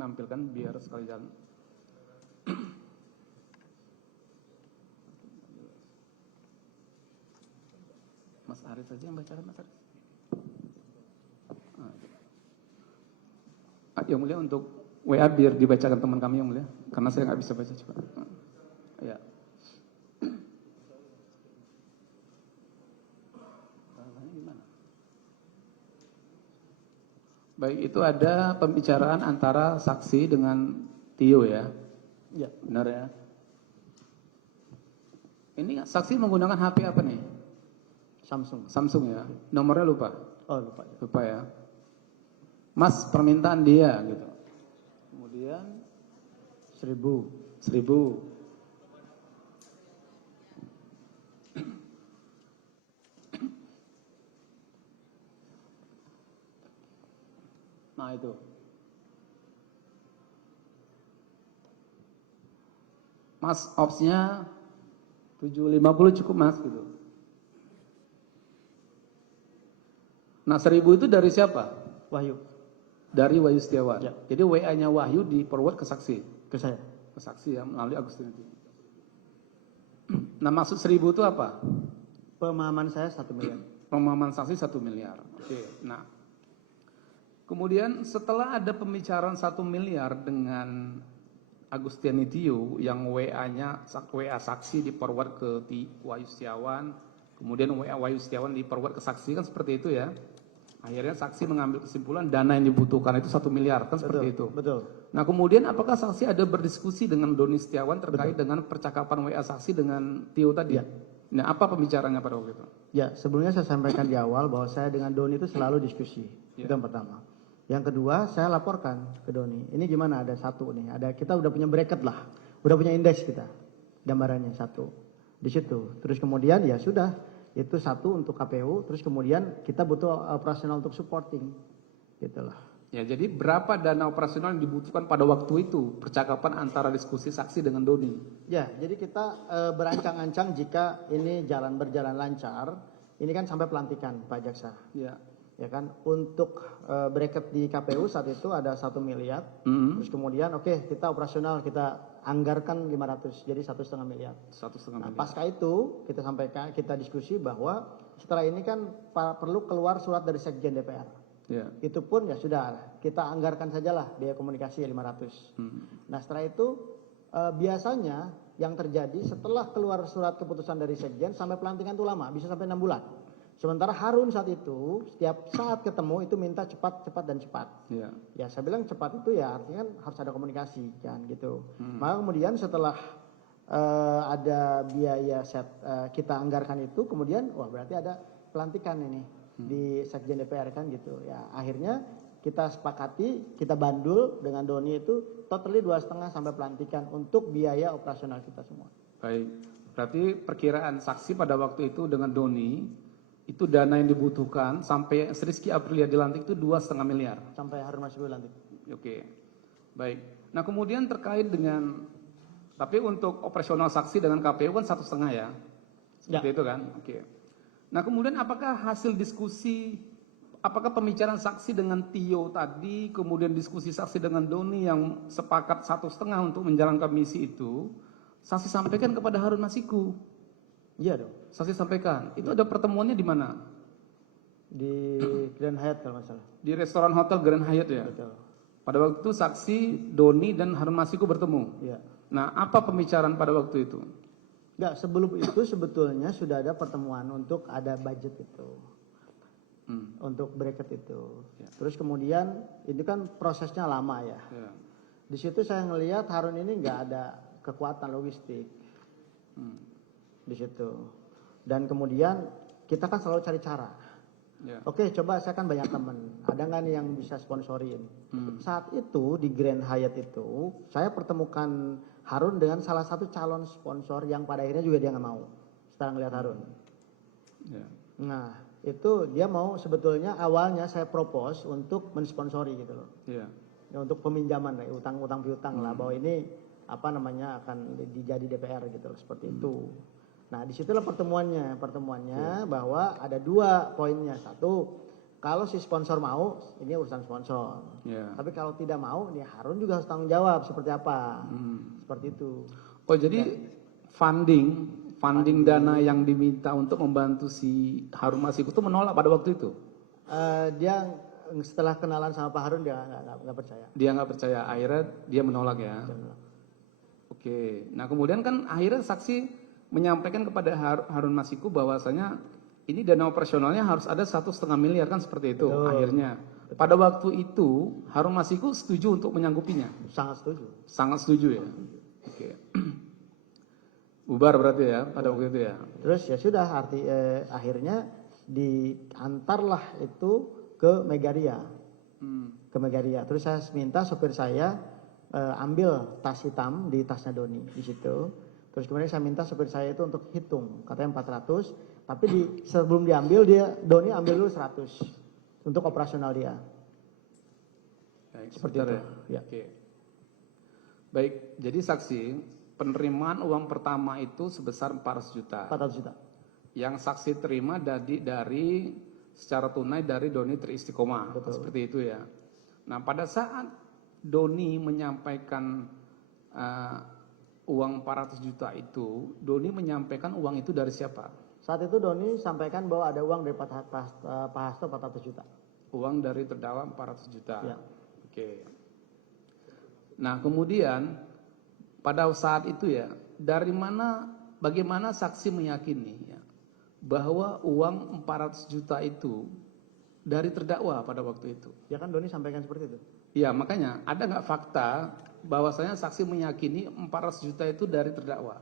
menampilkan biar sekalian. Mas Aris saja yang bacakan, Mas Aris. Yang mulia untuk WA biar dibacakan teman kami yang mulia, karena saya nggak bisa baca cepat. Ya. Baik, itu ada pembicaraan antara saksi dengan Tio ya? Ya, benar ya. Ini saksi menggunakan HP apa nih? Samsung. Samsung ya. Nomornya lupa? Oh, lupa. Lupa ya. Mas, permintaan dia gitu. Kemudian 1.000. Nah itu. Mas, opsnya 750 cukup mas gitu. Nah 1.000 itu dari siapa? Wahyu. Dari Wahyu Setiawan. Ya. Jadi WA-nya Wahyu di forward ke saksi. Ke saya. Ke saksi ya, melalui Agustin itu. Nah maksud 1.000 itu apa? Pemahaman saya 1 miliar. Pemahaman saksi 1 miliar. Oke. Nah, kemudian setelah ada pembicaraan 1 miliar dengan Agustiani Tio yang WA-nya WA saksi di forward ke Wahyu Setiawan, kemudian WA Wahyu Setiawan di forward ke saksi, kan seperti itu ya. Akhirnya saksi mengambil kesimpulan dana yang dibutuhkan itu 1 miliar, kan seperti itu. Betul. Nah kemudian apakah saksi ada berdiskusi dengan Doni Setiawan terkait dengan percakapan WA saksi dengan Tio tadi? Ya. Nah apa pembicaranya pada waktu itu? Ya, sebelumnya saya sampaikan di awal bahwa saya dengan Doni itu selalu diskusi. Ya. Itu yang pertama. Yang kedua, saya laporkan ke Doni. Ini gimana, ada 1 nih. Kita udah punya bracket lah. Udah punya indeks kita. Gambarannya 1. Di situ. Terus kemudian ya sudah. Itu 1 untuk KPU. Terus kemudian kita butuh operasional untuk supporting. Gitu lah. Ya, jadi berapa dana operasional yang dibutuhkan pada waktu itu? Percakapan antara diskusi saksi dengan Doni. Ya, jadi kita berancang-ancang jika ini berjalan lancar. Ini kan sampai pelantikan Pak Jaksa. Ya. Ya kan, untuk bracket di KPU saat itu ada 1 miliar. Terus kemudian kita operasional, kita anggarkan 500, jadi 1,5 miliar. 1,5 Nah, miliar. pasca itu kita sampaikan, kita diskusi bahwa setelah ini kan perlu keluar surat dari Sekjen DPR. Ya. Itu pun ya sudah, kita anggarkan sajalah biaya komunikasi 500. Nah setelah itu biasanya yang terjadi setelah keluar surat keputusan dari Sekjen sampai pelantikan itu lama, bisa sampai 6 bulan. Sementara Harun saat itu setiap saat ketemu itu minta cepat dan cepat. Ya. Ya saya bilang cepat itu ya artinya kan harus ada komunikasi kan gitu. Maka kemudian setelah ada biaya kita anggarkan itu, kemudian wah berarti ada pelantikan ini di Sekjen DPR kan gitu. Ya akhirnya kita sepakati, kita bandul dengan Doni itu totally 2,5 sampai pelantikan untuk biaya operasional kita semua. Baik, berarti perkiraan saksi pada waktu itu dengan Doni itu dana yang dibutuhkan sampai Rizky Aprilia dilantik itu 2,5 miliar. Sampai Harun Masiku dilantik. Oke, baik. Nah kemudian terkait dengan, tapi untuk operasional saksi dengan KPU kan 1,5 ya, seperti itu kan? Oke. Nah kemudian apakah hasil diskusi, apakah pembicaraan saksi dengan Tio tadi, kemudian diskusi saksi dengan Doni yang sepakat 1,5 untuk menjalankan misi itu, saksi sampaikan kepada Harun Masiku? Iya dong. Saksi sampaikan. Itu ada pertemuannya di mana? Di Grand Hyatt kalau nggak salah. Di restoran hotel Grand Hyatt ya? Betul. Pada waktu itu saksi Doni dan Harun Masiku bertemu? Iya. Nah apa pembicaraan pada waktu itu? Enggak, sebelum itu sebetulnya sudah ada pertemuan untuk ada budget itu. Untuk bracket itu. Ya. Terus kemudian itu kan prosesnya lama ya. Di situ saya ngelihat Harun ini nggak ada kekuatan logistik. Di situ. Dan kemudian kita kan selalu cari cara. Yeah. Oke, coba saya kan banyak teman. Ada nggak nih yang bisa sponsorin? Saat itu di Grand Hyatt itu saya pertemukan Harun dengan salah satu calon sponsor yang pada akhirnya juga dia nggak mau. Setelah ngelihat Harun. Yeah. Nah, itu dia mau sebetulnya awalnya saya propose untuk mensponsori gitu loh. Yeah. Ya, untuk peminjaman, utang piutang lah bahwa ini apa namanya akan dijadi DPR gitu loh, seperti itu. Nah disitulah pertemuannya bahwa ada 2 poinnya. 1, Kalau si sponsor mau, ini urusan sponsor. Ya. Tapi kalau tidak mau, ya Harun juga harus tanggung jawab seperti apa. Seperti itu. Oh jadi funding dana yang diminta untuk membantu si Harun Masiku itu menolak pada waktu itu? Dia setelah kenalan sama Pak Harun dia nggak percaya. Dia nggak percaya, akhirnya dia menolak ya. Oke, nah kemudian kan akhirnya saksi menyampaikan kepada Harun Masiku bahwasanya ini dana operasionalnya harus ada 1,5 miliar kan seperti itu. Betul. Akhirnya pada waktu itu Harun Masiku setuju untuk menyanggupinya. Sangat setuju. Sangat setuju ya. Oke. Bubar berarti ya pada waktu itu ya. Terus ya sudah akhirnya diantarlah itu ke Megaria. Ke Megaria. Terus saya minta sopir saya ambil tas hitam di tasnya Doni di situ. Terus kemudian saya minta sopir saya itu untuk hitung, katanya 400. Tapi sebelum diambil Doni ambil dulu 100 untuk operasional dia. Baik, Seperti itu. Ya. Oke. Baik, jadi saksi penerimaan uang pertama itu sebesar 400 juta. 400 juta. Yang saksi terima dari secara tunai dari Doni Triistiqomah. Seperti itu ya. Nah, pada saat Doni menyampaikan uang 400 juta itu, Doni menyampaikan uang itu dari siapa? Saat itu Doni sampaikan bahwa ada uang dari Pak Hasto 400 juta. Uang dari terdakwa 400 juta. Ya. Oke. Nah, kemudian pada saat itu ya, bagaimana saksi meyakini ya, bahwa uang 400 juta itu dari terdakwa pada waktu itu? Ya kan Doni sampaikan seperti itu. Ya, makanya ada nggak fakta bahwasanya saksi meyakini 400 juta itu dari terdakwa?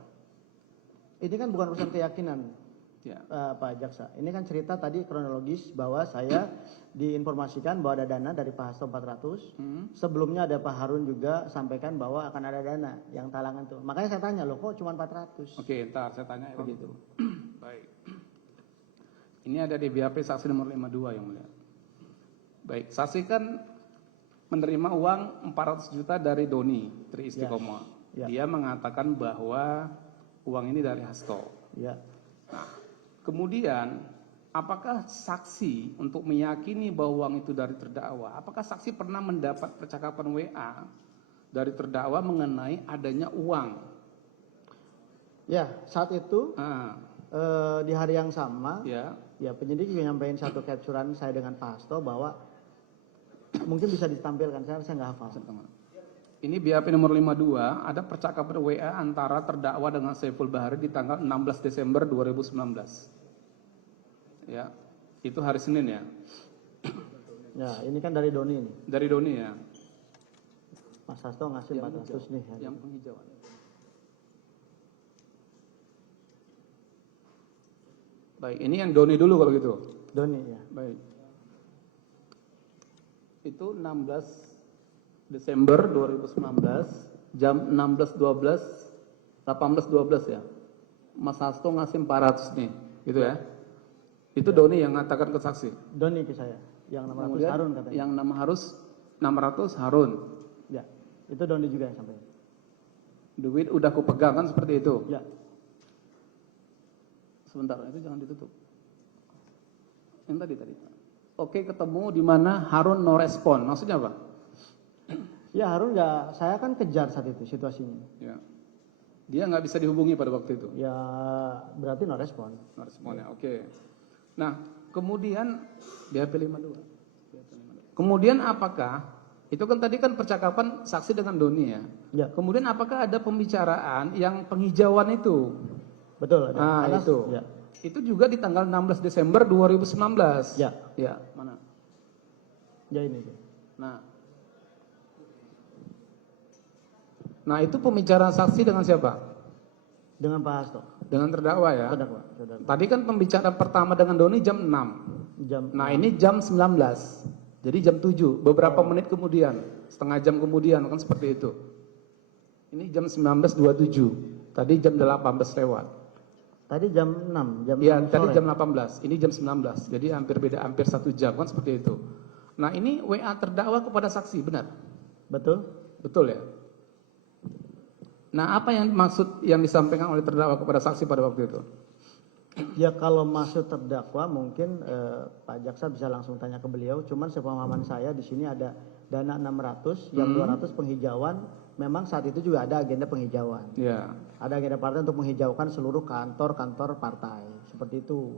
Ini kan bukan urusan keyakinan, Ya. Pak Jaksa. Ini kan cerita tadi kronologis bahwa saya diinformasikan bahwa ada dana dari Pak Hasto 400. Sebelumnya ada Pak Harun juga sampaikan bahwa akan ada dana yang talangan tuh. Makanya saya tanya, loh kok cuma 400? Oke, ntar saya tanya begitu. Baik. Ini ada di BAP saksi nomor 52 yang mulia. Baik, saksi kan menerima uang 400 juta dari Doni Triistiqomah. Ya. Dia mengatakan bahwa uang ini dari Hasto. Ya. Nah, kemudian apakah saksi untuk meyakini bahwa uang itu dari terdakwa, apakah saksi pernah mendapat percakapan WA dari terdakwa mengenai adanya uang? Ya, saat itu di hari yang sama, ya penyidik juga nyampein satu capturean saya dengan Pak Hasto bahwa mungkin bisa ditampilkan, saya nggak hafal. Ini BAP nomor 52, ada percakapan WA antara terdakwa dengan Saiful Bahari di tanggal 16 Desember 2019. Ya, itu hari Senin ya. Ya, ini kan dari Doni ini. Dari Doni ya. Mas Hasto ngasih 400 nih. Yang penghijauan. Baik, ini yang Doni dulu kalau gitu. Doni ya. Baik. Itu 16 Desember 2019 jam 16.12 18.12 ya. Mas Hasto ngasih 400 nih, gitu ya. Itu Doni yang ngatakan ke saksi. Doni ke saya, yang 600 Kemudian, Harun katanya. Yang 600 Harun. Ya, itu Doni juga yang sampaikan. Duit udah kupegang kan seperti itu. Ya. Sebentar, itu jangan ditutup. Yang tadi. Oke, ketemu di mana Harun no respon. Maksudnya apa? Ya Harun nggak, saya kan kejar saat itu situasinya. Ya. Dia nggak bisa dihubungi pada waktu itu. Ya berarti no respon. No responnya, oke. Nah, kemudian BAP 52. Kemudian apakah itu kan tadi kan percakapan saksi dengan Doni ya. Ya. Kemudian apakah ada pembicaraan yang penghijauan itu? Betul. Ada. Nah, itu. Ya. Itu juga di tanggal 16 Desember 2019. Ya. Ya, mana? Ya ini. Nah, itu pembicaraan saksi dengan siapa? Dengan Pak Hasto. Dengan terdakwa ya. Terdakwa. Tadi kan pembicaraan pertama dengan Doni jam 6. Nah, ini jam 19. Jadi jam 7, beberapa menit kemudian, setengah jam kemudian kan seperti itu. Ini jam 19.27. Tadi jam 18 lewat. Tadi jam 6, jam Iya, 6 tadi sore. jam 18. Ini jam 19. Jadi hampir 1 jam kan seperti itu. Nah, ini WA terdakwa kepada saksi, benar? Betul. Betul ya? Nah, apa yang maksud yang disampaikan oleh terdakwa kepada saksi pada waktu itu? Ya kalau masuk terdakwa mungkin Pak Jaksa bisa langsung tanya ke beliau. Cuman sepemahaman saya di sini ada dana 600, yang 200 penghijauan. Memang saat itu juga ada agenda penghijauan. Ya. Ada agenda partai untuk menghijaukan seluruh kantor-kantor partai. Seperti itu.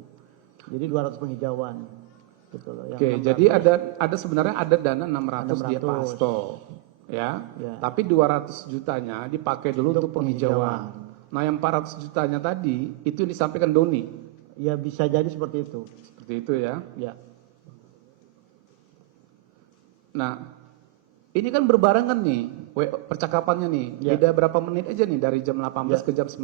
Jadi 200 penghijauan. Gitu loh. Yang Oke, 600, jadi ada sebenarnya ada dana 600 di Pak Hasto. Ya. Tapi 200 jutanya dipakai dulu untuk penghijauan. Nah, yang 400 jutanya tadi itu yang disampaikan Doni. Ya bisa jadi seperti itu. Seperti itu ya. Ya. Nah, ini kan berbarengan nih percakapannya nih. Ya. Beda berapa menit aja nih dari jam 18 ke jam 19.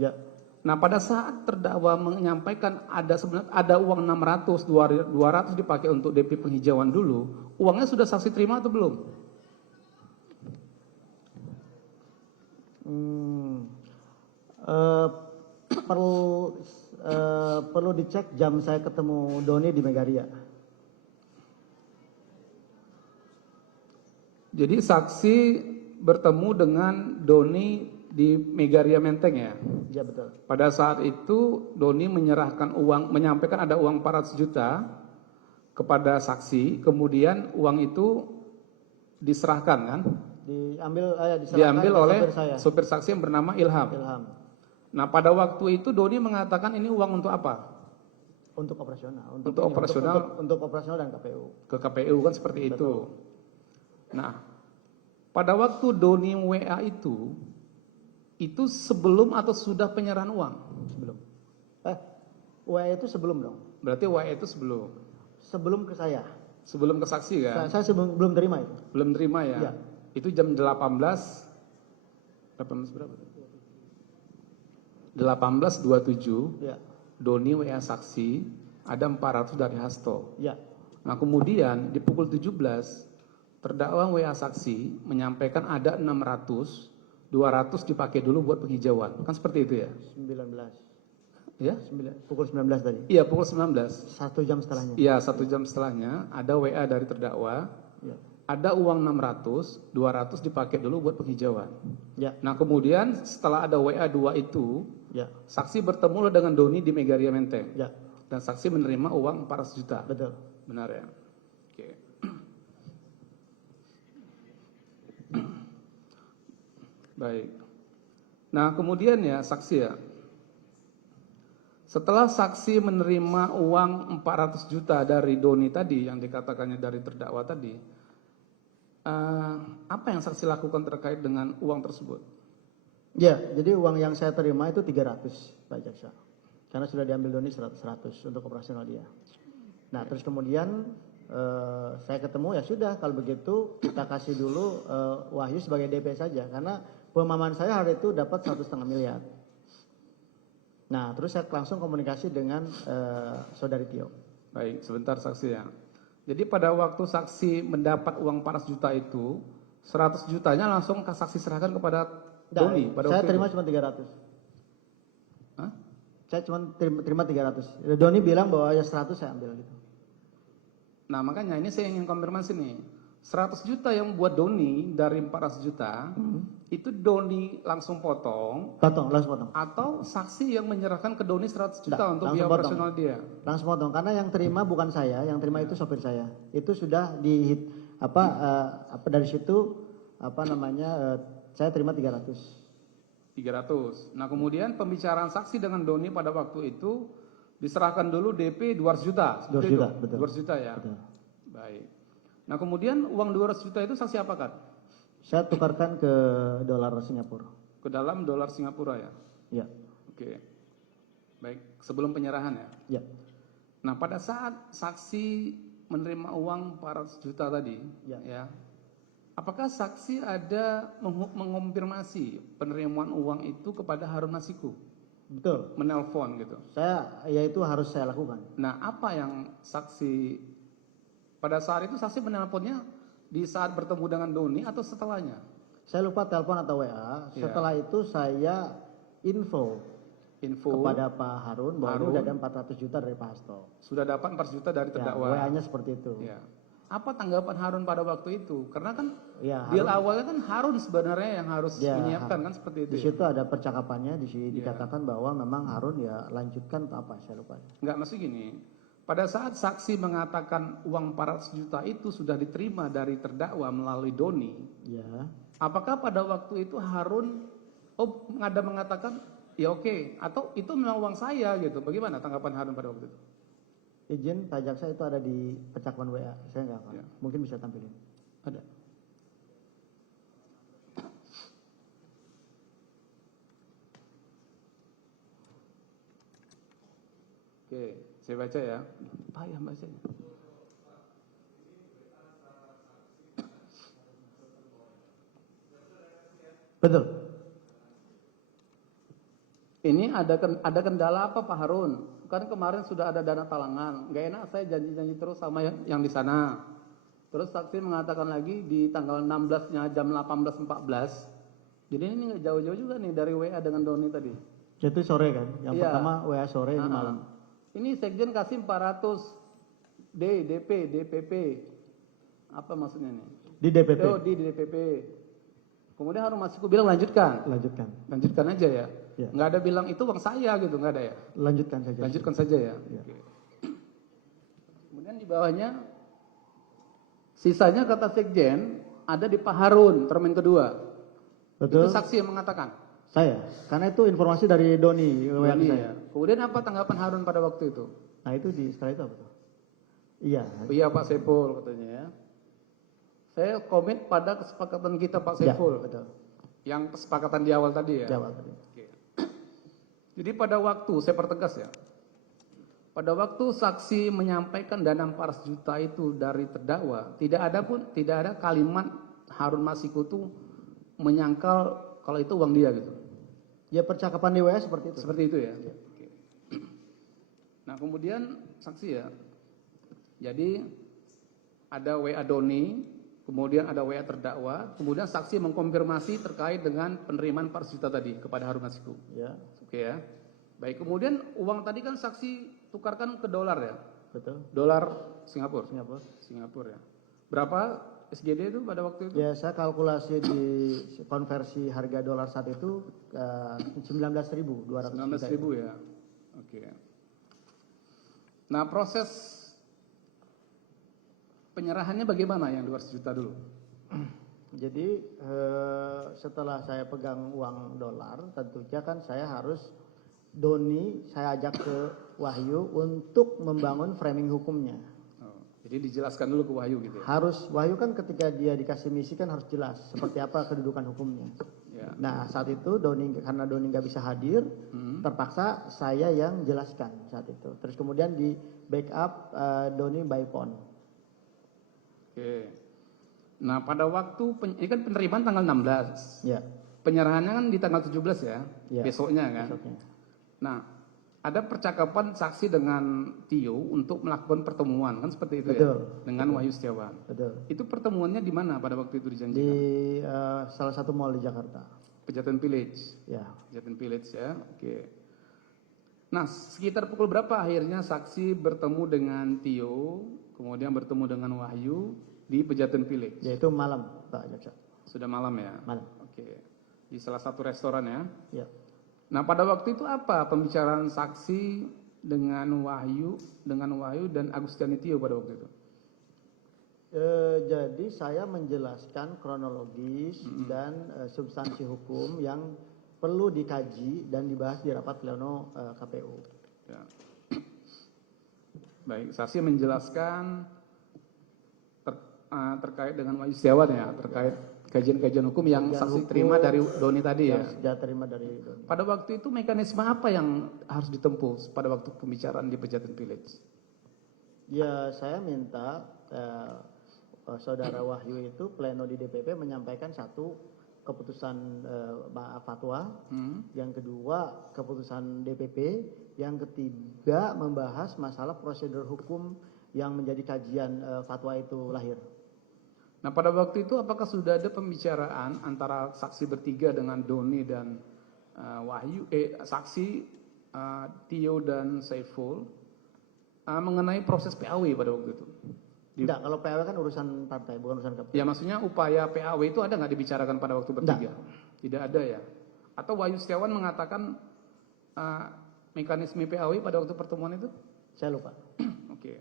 Ya. Nah, pada saat terdakwa menyampaikan sebenarnya ada uang 600, 200 dipakai untuk DP penghijauan dulu, uangnya sudah saksi terima atau belum? Perlu dicek jam saya ketemu Doni di Megaria. Jadi saksi bertemu dengan Doni di Megaria Menteng ya? Ya betul. Pada saat itu Doni menyerahkan uang, menyampaikan ada uang 400 juta kepada saksi, kemudian uang itu diserahkan kan? Diambil oleh supir saksi yang bernama Ilham. Nah, pada waktu itu Doni mengatakan ini uang untuk apa? Untuk operasional. Untuk operasional. Untuk operasional dan KPU. Ke KPU kan seperti itu. Nah, pada waktu Doni WA itu sebelum atau sudah penyerahan uang? Sebelum. WA itu sebelum dong. Berarti WA itu sebelum. Sebelum ke saya. Sebelum ke saksi kan? Saya belum terima itu. Belum terima ya? Ya. Itu jam 18 berapa? 18.27. Ya. Doni WA saksi ada 400 dari Hasto. Ya. Nah, kemudian di pukul 17 terdakwa WA saksi menyampaikan ada 600, 200 dipakai dulu buat penghijauan. Kan seperti itu ya? 19. Ya? Pukul 19 tadi. Iya, pukul 19. 1 jam setelahnya. Iya, 1 jam setelahnya ada WA dari terdakwa. Ya. Ada uang 600, 200 dipakai dulu buat penghijauan. Ya. Nah, kemudian setelah ada WA 2 itu, Ya. saksi bertemu dengan Doni di Megaria Menteng. Ya. Dan saksi menerima uang 400 juta. Betul. Benar ya? Oke. Baik. Nah, kemudian ya saksi ya. Setelah saksi menerima uang 400 juta dari Doni tadi yang dikatakannya dari terdakwa tadi, apa yang saksi lakukan terkait dengan uang tersebut? Ya, jadi uang yang saya terima itu 300 Pak Jaksa. Karena sudah diambil Doni 100 untuk operasional dia. Nah, terus kemudian saya ketemu, ya sudah kalau begitu kita kasih dulu Wahyu sebagai DP saja. Karena pemahaman saya hari itu dapat 1,5 miliar. Nah, terus saya langsung komunikasi dengan Saudari Tio. Baik, sebentar saksi ya. Jadi pada waktu saksi mendapat uang 400 juta itu, 100 jutanya langsung saksi serahkan kepada Doni. Saya terima cuma 300. Hah? Saya cuma terima 300. Doni bilang bahwa ya 100 saya ambil gitu. Nah, makanya ini saya ingin konfirmasi nih. 100 juta yang buat Doni dari 400 juta, itu Doni langsung potong. Langsung potong. Atau saksi yang menyerahkan ke Doni 100 juta Nggak, untuk biaya operasional dia? Langsung potong, karena yang terima bukan saya, yang terima itu sopir saya. Itu sudah dari situ saya terima 300. 300. Nah, kemudian pembicaraan saksi dengan Doni pada waktu itu diserahkan dulu DP 200 juta. 200 juta, betul. 200 juta ya. Betul. Baik. Nah, kemudian uang 200 juta itu saksi apakan? Saya tukarkan ke dolar Singapura. Ke dalam dolar Singapura ya? Ya. Oke. Baik, sebelum penyerahan ya? Ya. Nah, pada saat saksi menerima uang 400 juta tadi, ya, apakah saksi ada mengonfirmasi penerimaan uang itu kepada Harun Masiku? Betul. Menelpon gitu? Itu harus saya lakukan. Nah, apa yang saksi, pada saat itu saksi menelponnya di saat bertemu dengan Doni atau setelahnya? Saya lupa telepon atau WA. Setelah itu saya info kepada Pak Harun bahwa ini sudah ada 400 juta dari Pak Hasto. Sudah dapat 400 juta dari terdakwa. WA-nya seperti itu. Ya. apa tanggapan Harun pada waktu itu? Karena kan Ya, deal awalnya kan Harun sebenarnya yang harus Ya, menyiapkan kan seperti itu. di situ ada percakapannya, di sini dikatakan bahwa memang Harun ya lanjutkan atau apa, saya lupa. Enggak, maksud gini. Pada saat saksi mengatakan uang 400 juta itu sudah diterima dari terdakwa melalui Doni, Ya, apakah pada waktu itu Harun ada mengatakan ya oke, atau itu memang uang saya gitu? Bagaimana tanggapan Harun pada waktu itu? izin Pak Jaksa itu ada di percakapan WA, saya nggak hafal. Ya. Mungkin bisa tampilin. Ada. Oke, saya baca ya. Payah bacanya. Betul. Ini ada kendala apa Pak Harun? Kan kemarin sudah ada dana talangan. Gak enak saya janji-janji terus sama yang di sana. Terus saksi mengatakan lagi di tanggal 16-nya jam 18.14. Jadi ini nggak jauh-jauh juga nih dari WA dengan Doni tadi. Itu sore kan? Yang Iya. pertama WA sore, ini malam. Ini sekjen kasih 400 DP, DPP. Apa maksudnya nih? Di DPP. Oh, di DPP. Kemudian Harun Masiku bilang lanjutkan. Lanjutkan. Lanjutkan aja ya. Ya. Nggak ada bilang itu uang saya gitu, nggak ada ya. Lanjutkan saja. Lanjutkan saja ya. Ya. Oke. Kemudian di bawahnya sisanya kata sekjen ada di Pak Harun termin kedua. Betul. Itu saksi yang mengatakan. Saya, karena itu informasi dari Doni, WA Doni, saya. ya. Kemudian apa tanggapan Harun pada waktu itu? Nah itu di setelah itu apa tuh? Iya. Oh, iya Pak Saiful katanya ya. Saya komit pada kesepakatan kita Pak Ya, Saiful. betul. Yang kesepakatan di awal tadi ya. Jawab tadi. Oke. Jadi pada waktu, saya pertegas ya. Pada waktu saksi menyampaikan dana 400 juta itu dari terdakwa, tidak ada kalimat Harun Masiku itu menyangkal kalau itu uang dia gitu. Ya percakapan di WA seperti itu. Seperti itu ya. Oke. Nah kemudian saksi ya. Jadi ada WA Doni, kemudian ada WA terdakwa, kemudian saksi mengkonfirmasi terkait dengan penerimaan 400 juta tadi kepada Harun Masiku. Ya, Oke ya. Baik, kemudian uang tadi kan saksi tukarkan ke dolar ya. betul. Dolar Singapura. Singapura. Singapura ya. Berapa SGD itu pada waktu itu? Ya, saya kalkulasi di konversi harga dolar saat itu 19.200. 19.000 ya. Oke. Nah, proses penyerahannya bagaimana yang 200 juta dulu? Jadi setelah saya pegang uang dolar, tentunya kan saya harus Doni saya ajak ke Wahyu untuk membangun framing hukumnya. Oh, jadi dijelaskan dulu ke Wahyu gitu ya? Harus Wahyu kan ketika dia dikasih misi kan harus jelas seperti apa kedudukan hukumnya. Ya. Nah saat itu karena Doni nggak bisa hadir, terpaksa saya yang jelaskan saat itu. Terus kemudian di backup Doni by phone. Oke. Nah, pada waktu ini kan penerimaan tanggal 16. Ya. Penyerahannya kan di tanggal 17 ya, Ya, besoknya kan. besoknya. Nah, ada percakapan saksi dengan Tio untuk melakukan pertemuan kan seperti itu Betul, ya, dengan Wahyu Setiawan. Betul. Itu pertemuannya di mana pada waktu itu dijanjikan? Di salah satu mall di Jakarta. Pejaten Village. Ya. Pejaten Village ya, oke. Nah, sekitar pukul berapa akhirnya saksi bertemu dengan Tio, kemudian bertemu dengan Wahyu di Pejaten Village? Yaitu malam, Pak Jaksa. Sudah malam ya? Malam. Oke. Di salah satu restoran ya? Ya. Nah, pada waktu itu apa pembicaraan saksi dengan Wahyu dan Agustiani Tio pada waktu itu? Jadi saya menjelaskan kronologis dan substansi hukum yang perlu dikaji dan dibahas di rapat pleno KPU. Ya. Baik, saksi menjelaskan terkait dengan Wahyu Setiawan ya, terkait kajian-kajian hukum yang saksi terima dari Doni tadi ya. Yang sudah terima dari Doni. Pada waktu itu mekanisme apa yang harus ditempuh pada waktu pembicaraan di Pejaten Village? Ya, saya minta saudara Wahyu itu pleno di DPP menyampaikan satu keputusan fatwa, yang kedua keputusan DPP, yang ketiga membahas masalah prosedur hukum yang menjadi kajian fatwa itu lahir. Nah, pada waktu itu apakah sudah ada pembicaraan antara saksi bertiga dengan Doni dan saksi Tio dan Saiful mengenai proses PAW pada waktu itu? Enggak, kalau PAW kan urusan partai, bukan urusan KPU. Ya maksudnya upaya PAW itu ada nggak dibicarakan pada waktu bertiga? Tidak ada ya. Atau Wahyu Setiawan mengatakan mekanisme PAW pada waktu pertemuan itu? Saya lupa. Oke.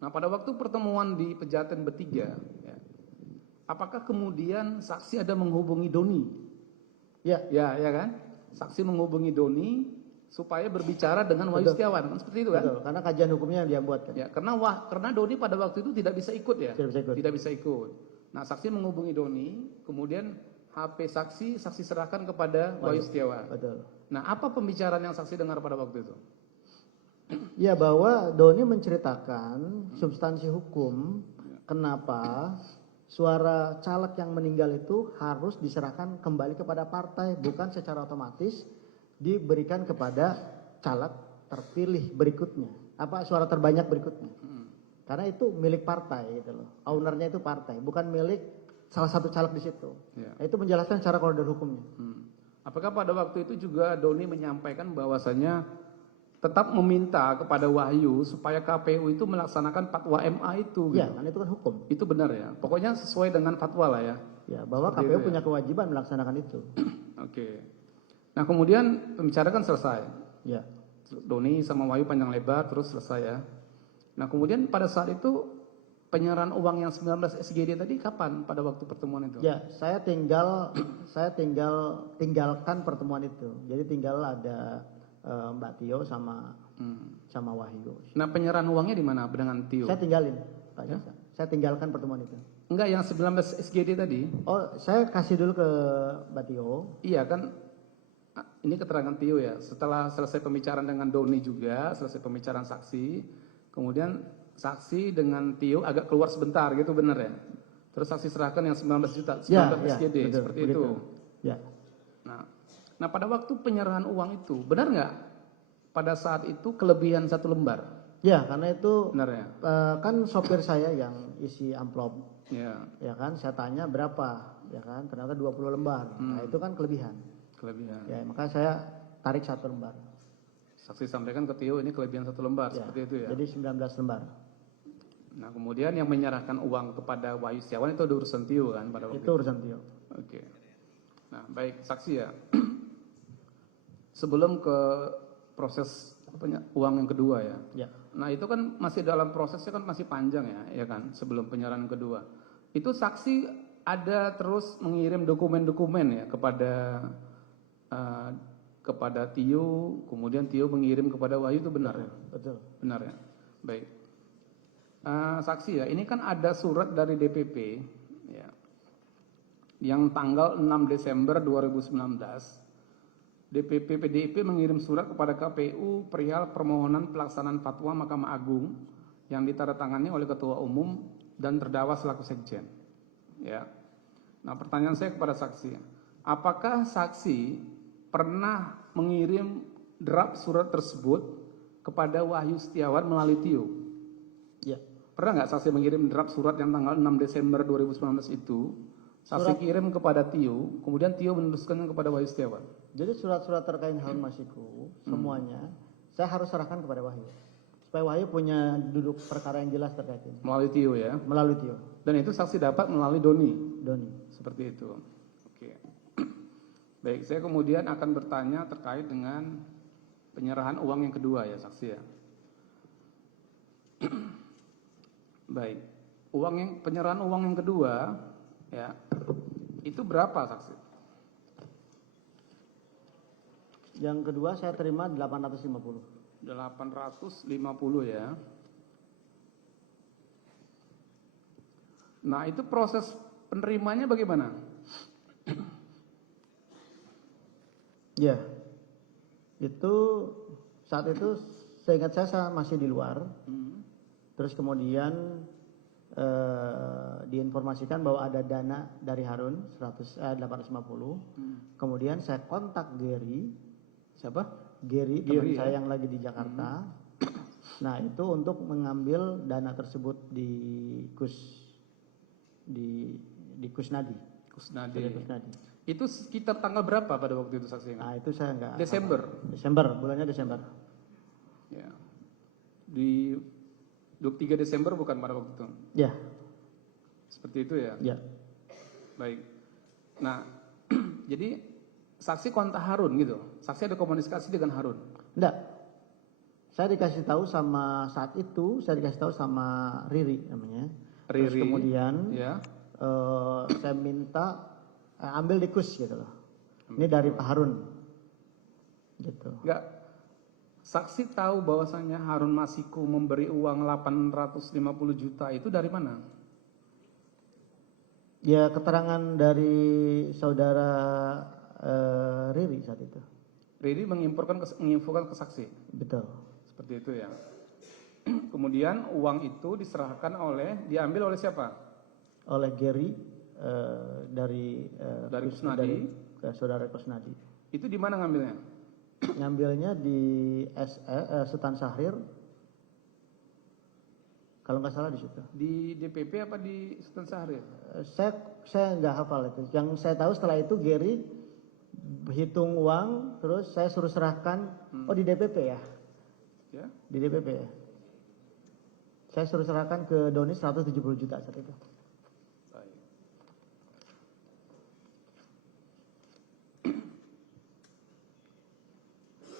Nah pada waktu pertemuan di Pejaten bertiga, ya, apakah kemudian saksi ada menghubungi Doni? Ya. Ya kan? Saksi menghubungi Doni supaya berbicara dengan Wahyu Setiawan, kan seperti itu kan? Betul, karena kajian hukumnya yang dia buat kan. Ya, karena Doni pada waktu itu tidak bisa ikut ya. Tidak bisa ikut. Tidak bisa ikut. Nah, saksi menghubungi Doni, kemudian HP saksi serahkan kepada Wahyu Setiawan. Betul. Nah, apa pembicaraan yang saksi dengar pada waktu itu? Ya, bahwa Doni menceritakan substansi hukum kenapa suara caleg yang meninggal itu harus diserahkan kembali kepada partai, bukan secara otomatis diberikan kepada caleg terpilih berikutnya. Apa suara terbanyak berikutnya. Karena itu milik partai gitu loh. Ownernya itu partai, bukan milik salah satu caleg di situ. Ya. Nah, itu menjelaskan secara koridor hukumnya. Apakah pada waktu itu juga Doni menyampaikan bahwasanya tetap meminta kepada Wahyu supaya KPU itu melaksanakan fatwa MA itu? Ya, gitu? kan itu kan hukum. Itu benar ya. Pokoknya sesuai dengan fatwa lah ya. Ya, bahwa Seperti KPU itu, punya kewajiban melaksanakan itu. Oke. Nah kemudian pembicaraan kan selesai. Ya. Doni sama Wahyu panjang lebar terus selesai ya. Nah kemudian pada saat itu penyerahan uang yang 19 SGD tadi kapan pada waktu pertemuan itu? Ya, saya tinggalkan pertemuan itu. Jadi tinggal ada Mbak Tio sama Wahyu. Nah penyerahan uangnya di mana dengan Tio? Saya tinggalin, Pak Jasa. Saya tinggalkan pertemuan itu. Enggak, yang 19 SGD tadi? Oh, saya kasih dulu ke Mbak Tio. Iya kan, ini keterangan Tio ya. Setelah selesai pembicaraan dengan Doni juga, selesai pembicaraan saksi, kemudian saksi dengan Tio agak keluar sebentar gitu, benar ya? Terus saksi serahkan yang 19 juta, 19 SGD, betul, seperti begitu. itu. Ya. Nah pada waktu penyerahan uang itu, benar nggak pada saat itu kelebihan 1 lembar? Ya, karena itu Benar ya? kan sopir saya yang isi amplop. Ya, Ya kan, saya tanya berapa, ya kan, ternyata 20 lembar. Nah, itu kan kelebihan. kelebihan. Ya, maka saya tarik 1 lembar. Saksi sampaikan ke Tio ini kelebihan 1 lembar, Ya, seperti itu ya? jadi 19 lembar. Nah kemudian yang menyerahkan uang kepada Wahyu Setiawan itu ada urusan Tio kan pada waktu Itu urusan Tio. Oke. Nah baik saksi ya. Sebelum ke proses uang yang kedua ya. Ya. Nah itu kan masih dalam prosesnya kan masih panjang ya kan sebelum penyerahan kedua. Itu saksi ada terus mengirim dokumen-dokumen ya kepada Tio, kemudian Tio mengirim kepada Wahyu, itu benar ya? Betul. Benar ya. Baik. Saksi ya, ini kan ada surat dari DPP ya, yang tanggal 6 Desember 2019 DPP PDIP mengirim surat kepada KPU perihal permohonan pelaksanaan fatwa Mahkamah Agung yang ditandatangani oleh Ketua Umum dan terdakwa selaku sekjen. Ya. Nah, pertanyaan saya kepada saksi, apakah saksi pernah mengirim draft surat tersebut kepada Wahyu Setiawan melalui Tio? Ya. Pernah nggak saksi mengirim draft surat yang tanggal 6 Desember 2019 itu? Saksi kirim kepada Tio, kemudian Tio meneruskannya kepada Wahyu Setiawan. Jadi surat-surat terkait Harun Masiku semuanya saya harus serahkan kepada Wahyu. Supaya Wahyu punya duduk perkara yang jelas terkait ini. Melalui Tio ya. Melalui Tio. Dan itu saksi dapat melalui Doni. Seperti itu. Oke. Baik, saya kemudian akan bertanya terkait dengan penyerahan uang yang kedua ya saksi ya. Baik. Penyerahan uang yang kedua ya. Itu berapa saksi? Yang kedua saya terima 850. 850 ya. Nah, itu proses penerimanya bagaimana? Ya. Itu saat itu seingat saya masih di luar. Terus kemudian diinformasikan bahwa ada dana dari Harun 850. Kemudian saya kontak Gary. Siapa? Gary, teman saya yang lagi di Jakarta. Nah, itu untuk mengambil dana tersebut di Kusnadi. Itu sekitar tanggal berapa pada waktu itu saksi? Nah, itu saya enggak. Desember, bulannya Desember. Ya. 23 Desember bukan pada waktu itu. Ya. Seperti itu ya. Ya. Baik. Nah, jadi saksi kontak Harun gitu. Saksi ada komunikasi dengan Harun. Enggak. Saya dikasih tahu sama saat itu, saya dikasih tahu sama Riri namanya. Terus Riri, kemudian ya. saya minta ambil dikus gitu loh. Ini dari Pak Harun. Gitu. Enggak. Saksi tahu bahwasanya Harun Masiku memberi uang 850 juta itu dari mana? Ya keterangan dari saudara Riri saat itu. Riri menginfokan ke saksi. Betul. Seperti itu ya. Kemudian uang itu diambil oleh siapa? Oleh Gary dari Kusnadi. Saudara Kusnadi. Itu di mana ngambilnya? Ngambilnya di Sultan Syahrir. Kalau nggak salah di situ. Di DPP apa di Sultan Syahrir? Saya nggak hafal itu. Yang saya tahu setelah itu Gary hitung uang, terus saya suruh serahkan. Oh di DPP ya? Ya. Di DPP ya. Saya suruh serahkan ke Doni 170 juta saat itu. Baik.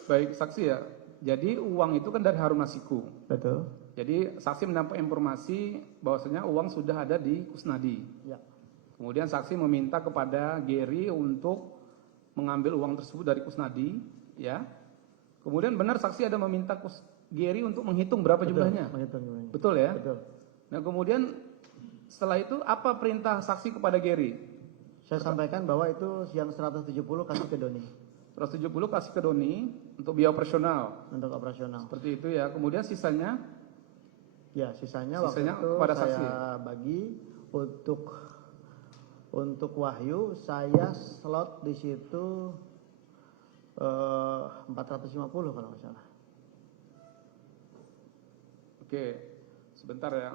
Baik, saksi ya. Jadi uang itu kan dari Harun Masiku. Betul. Jadi saksi mendapat informasi bahwasanya uang sudah ada di Kusnadi. Ya. Kemudian saksi meminta kepada Gary untuk mengambil uang tersebut dari Kusnadi, ya. Kemudian benar saksi ada meminta Gary untuk menghitung berapa jumlahnya. Menghitung. Betul ya? Betul. Nah, kemudian setelah itu apa perintah saksi kepada Gary? Saya sampaikan bahwa itu yang 170 kasih ke Doni. 170 kasih ke Doni untuk biaya operasional. Untuk operasional. Seperti itu ya. Kemudian sisanya? Ya, sisanya waktu itu kepada saya saksi. bagi untuk Wahyu saya slot di situ 450 kalau nggak salah. Oke, sebentar ya.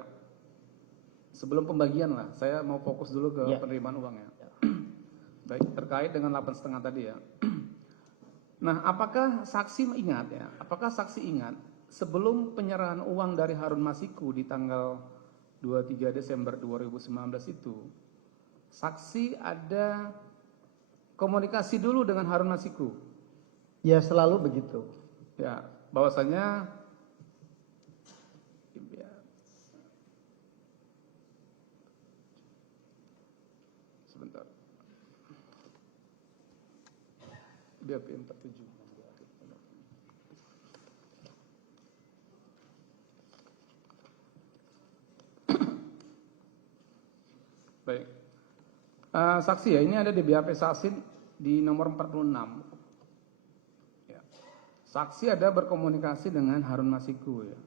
Sebelum pembagian lah, saya mau fokus dulu ke penerimaan uang ya. Baik, terkait dengan 8,5 tadi ya. Nah, apakah saksi ingat ya? Apakah saksi ingat sebelum penyerahan uang dari Harun Masiku di tanggal 23 Desember 2019 itu, saksi ada komunikasi dulu dengan Harun Masiku? Ya, selalu begitu. Ya, bahwasanya sebentar. BAP 47. Baik. Saksi ya, ini ada di BAP Sasin di nomor 46. Ya. Saksi ada berkomunikasi dengan Harun Masiku ya.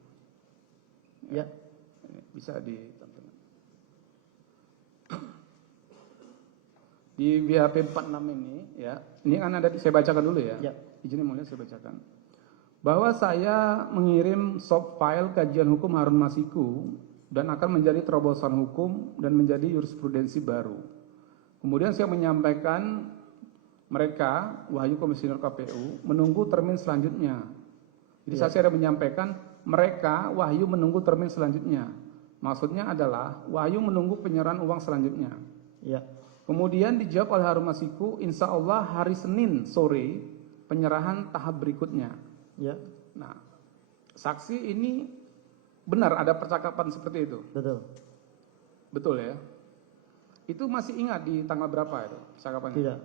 Ya. Ini bisa ditampilkan. Di BAP 46 ini ya, ini kan ada saya bacakan dulu ya. Ya. Izin mulia saya bacakan. Bahwa saya mengirim soft file kajian hukum Harun Masiku dan akan menjadi terobosan hukum dan menjadi jurisprudensi baru. Kemudian saya menyampaikan mereka, Wahyu Komisioner KPU, menunggu termin selanjutnya. Jadi saya ada menyampaikan mereka, Wahyu menunggu termin selanjutnya. Maksudnya adalah Wahyu menunggu penyerahan uang selanjutnya. Ya. Kemudian dijawab oleh Harun Masiku, insya Allah hari Senin sore penyerahan tahap berikutnya. Ya. Nah, saksi ini benar ada percakapan seperti itu? Betul. Betul ya? Itu masih ingat di tanggal berapa itu percakapannya? Tidak.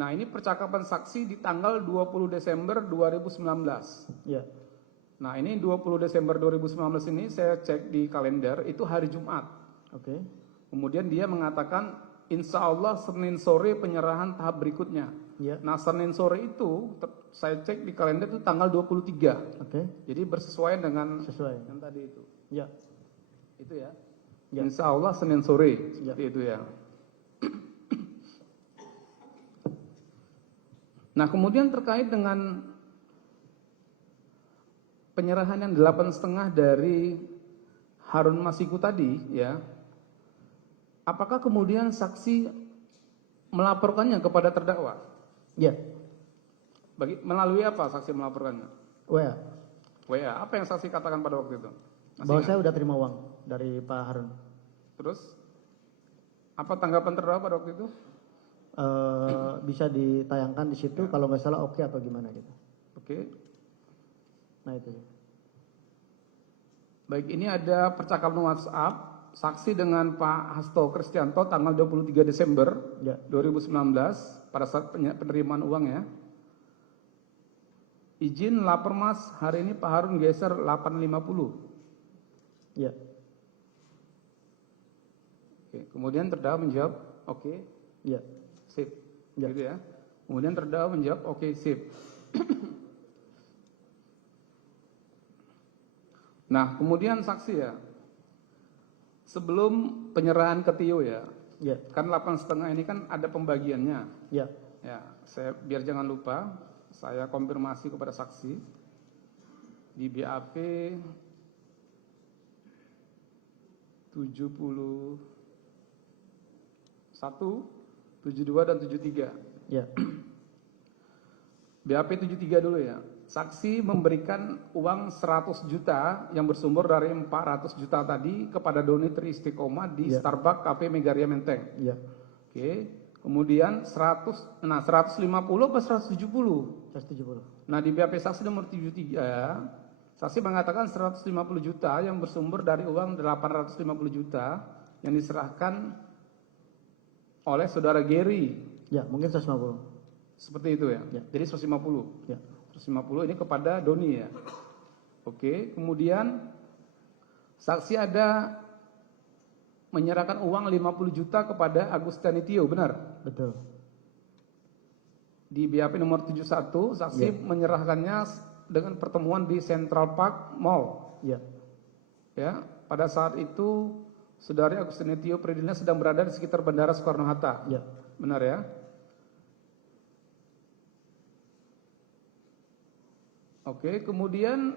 Nah, ini percakapan saksi di tanggal 20 Desember 2019. Ya. Nah, ini 20 Desember 2019 ini saya cek di kalender, itu hari Jumat. Oke. Kemudian dia mengatakan, insya Allah Senin sore penyerahan tahap berikutnya. Ya. Nah, Senin sore itu, saya cek di kalender itu tanggal 23. Oke. Jadi bersesuaian dengan Sesuai. yang tadi itu. Ya. Itu ya. Ya. Insya Allah Senin sore, seperti itu ya. Nah, kemudian terkait dengan penyerahan yang 8,5 dari Harun Masiku tadi, ya, apakah kemudian saksi melaporkannya kepada terdakwa? Ya. Melalui apa saksi melaporkannya? WA. WA. Apa yang saksi katakan pada waktu itu? Masih Bahwa ingat? saya udah terima uang dari Pak Harun. Terus apa tanggapan terdakwa pada waktu itu? Bisa ditayangkan di situ kalau nggak salah oke atau gimana gitu. Oke. Nah itu. Baik, ini ada percakapan WhatsApp saksi dengan Pak Hasto Kristianto tanggal 23 Desember Ya. 2019 pada saat penerimaan uang ya. Izin lapor Mas, hari ini Pak Harun geser 8.50. Ya. Oke, kemudian terdakwa menjawab, oke, Ya. sip. Ya. Gitu ya. Kemudian terdakwa menjawab, oke, sip. Nah, kemudian saksi ya, sebelum penyerahan ke Tio ya, Ya. kan 8,5 ini kan ada pembagiannya. Ya. Ya, saya biar jangan lupa, saya konfirmasi kepada saksi di BAP 71, 72 dan 73. Ya. BAP 73 dulu ya. Saksi memberikan uang 100 juta yang bersumber dari 400 juta tadi kepada Doni Tri Istiqomah di Ya. Starbucks Cafe Megaria Menteng. Ya. Oke. Kemudian 150 apa 170? 170. Nah, di BAP saksi nomor 73, saksi mengatakan 150 juta yang bersumber dari uang 850 juta yang diserahkan oleh saudara Gary. Ya, mungkin 150. Seperti itu ya. Ya. Jadi 150. Ya. 150 ini kepada Doni ya. Oke, kemudian saksi ada menyerahkan uang 50 juta kepada Agustani Tio, benar? Betul. Di BAP nomor 71, saksi menyerahkannya dengan pertemuan di Central Park Mall. Ya. Ya, pada saat itu saudari Agustani Tio Pridilna sedang berada di sekitar Bandara Soekarno-Hatta. Ya. Benar ya? Oke, kemudian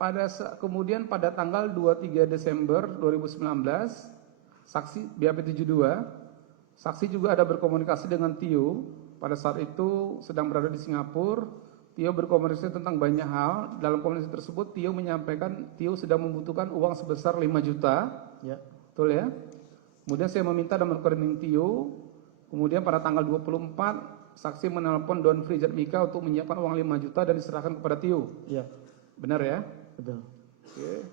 pada tanggal 23 Desember 2019, saksi BAP 72, saksi juga ada berkomunikasi dengan Tio. Pada saat itu sedang berada di Singapura. Tio berkomunikasi tentang banyak hal. Dalam komunikasi tersebut Tio menyampaikan Tio sedang membutuhkan uang sebesar 5 juta. Ya. Betul ya? Kemudian saya meminta nomor rekening Tio. Kemudian pada tanggal 24 saksi menelpon Don Frijat Mika untuk menyiapkan uang 5 juta dan diserahkan kepada Tio. Ya. Benar ya? Betul. Oke.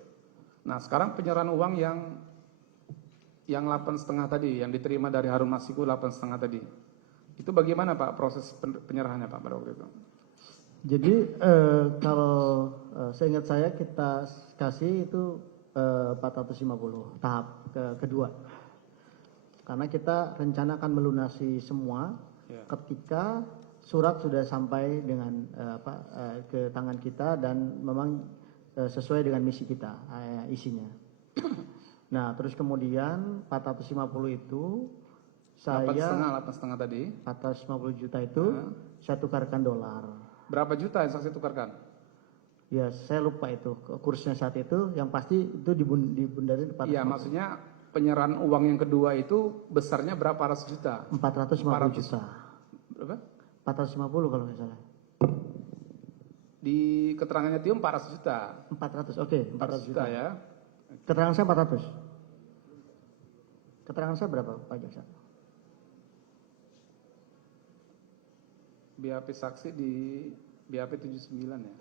Nah, sekarang penyerahan uang yang 8,5 tadi, yang diterima dari Harun Masiku 8,5 tadi. Itu bagaimana Pak proses penyerahannya Pak pada waktu itu? Jadi kalau seingat saya kita kasih itu 450 tahap kedua. Karena kita rencana akan melunasi semua ketika surat sudah sampai dengan ke tangan kita dan memang sesuai dengan misi kita isinya. Nah, terus kemudian 450 itu saya 8,5 tadi. 450 juta itu saya tukarkan dolar. Berapa juta yang saksi tukarkan? Ya, saya lupa itu kursnya saat itu. Yang pasti itu dibundarin 450. Iya, maksudnya penyerahan uang yang kedua itu besarnya berapa ratus juta? 450 juta. Berapa? 450 kalau nggak salah. Di keterangannya Tio 400 juta. 400, oke, 400 juta ya. Keterangan saya 400. Keterangan saya berapa, Pak Jaksa? BAP saksi di BAP 79 ya.